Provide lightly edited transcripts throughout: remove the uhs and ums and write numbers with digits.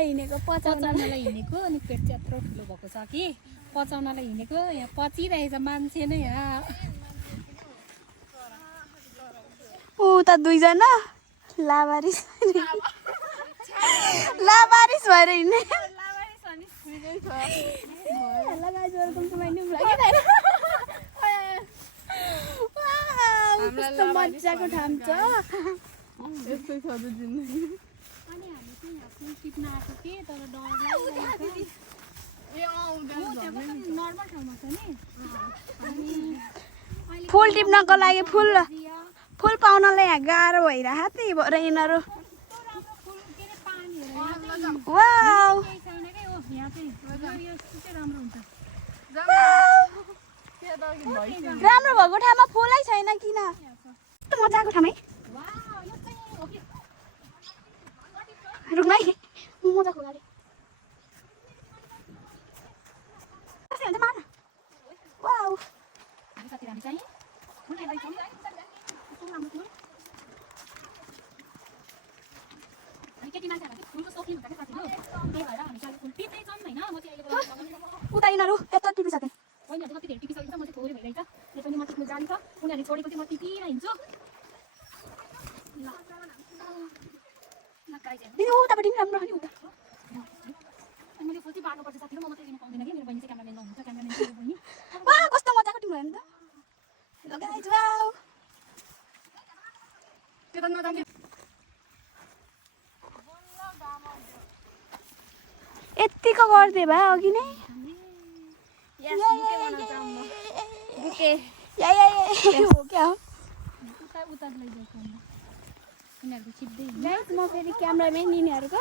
पचाउनलाई हिँडेको पचाउनलाई हिँडेको अनि पेट चाहिँ यत्रो ठुलो भएको छ कि पचाउनलाई हिँडेको यहाँ पचिरहेछ मान्छे नै यहाँ उता दुईजना लावारिस लावारिस भएर हिँड्ने कस्तो मजाको ठाउँ छ यस्तै छ त जिन्दगी अनि हामी चाहिँ यहाँ फुल टिप्न आएको कि तर डर लाग्यो नर्मल ठाउँमा छ नि अनि फुल टिप्नको लागि फुल पाउनलाई यहाँ गाह्रो भइरहेको त्यही भएर यिनीहरू वाउ राम्रो भएको ठाउँमा फुलै छैन किन कस्तो मजाको ठाउँमै रुक्न है मजाको गाडी वाउ उता यिनीहरू यता टिपिसके उतापट्टि पनि राम्रो नि उता कस्तो मजाको टिम भयो नि त यतिको गर्दै भए अघि नै म फेरि क्यामेराम्यान यिनीहरूको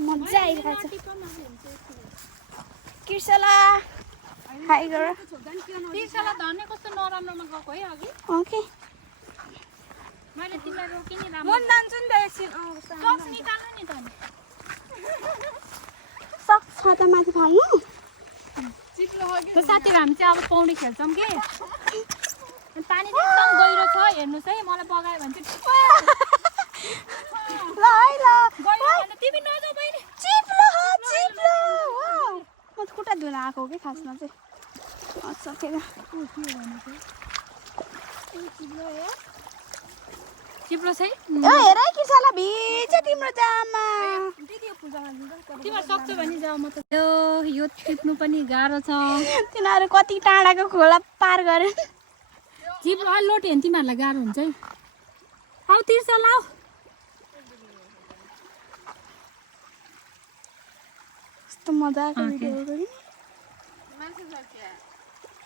मजा आइरहेको छ कृषला हाई गर तिर्सला धर्ने कस्तो नराम्रोमा गएको है अघि ओके मैले तिमीलाई रोकेँ नि राम्रो म जान्छु नि त एकछिन सक्स निकाल्नु नि त सक्छ त माथि फाल्नु चिप्लो हो कि त्यो साथीहरू हामी चाहिँ अब पौडी खेल्छौँ कि पानी चाहिँ एकदम गहिरो छ हेर्नुहोस् है मलाई बगायो भने चाहिँ ल है ल गहिरो भने तिमी नजाऊ बहिनी चिप्लो म त खुट्टा धुन आएको हो कि खासमा चाहिँ सकेर चिप्लो छ है हेर है कृषला भिज तिम्रो जामा तिमीहरू सक्छौ भने जाऊ म त यो टिप्नु पनि गाह्रो छ तिनीहरू कति टाढाको खोला पार गरे चिप्लो अलि लोटे भने तिमीहरूलाई गाह्रो हुन्छ है आऊ तिर्सला आऊ कस्तो मजाको भिडियो गरी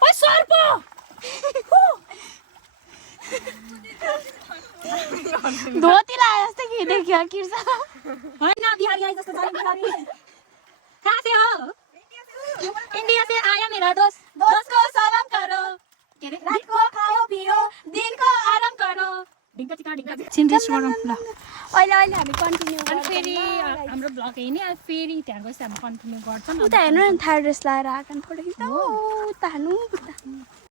ओइ सर्प धोती लाए जस्तै कि देखियो कृषला होइन बिहारी आए जस्तो छ बिहारी कहाँ से हो इंडिया से आया मेरा दोस्त दोस्त को सलाम करो के रे रात को खाओ पियो दिन को आराम करो ढिङ्का चिका ढिङ्का छिन रेस्ट गरौँ ल अहिले हामी कन्टिन्यू अनि फेरि हाम्रो ब्लग हेर्ने अनि फेरि त्यहाँ गएपछि हामी कन्टिन्यू गर्छौँ उता हेर्नु न थार्ड ड्रेस लगाएर आँखा फोटो खिच्दा उता हाल्नु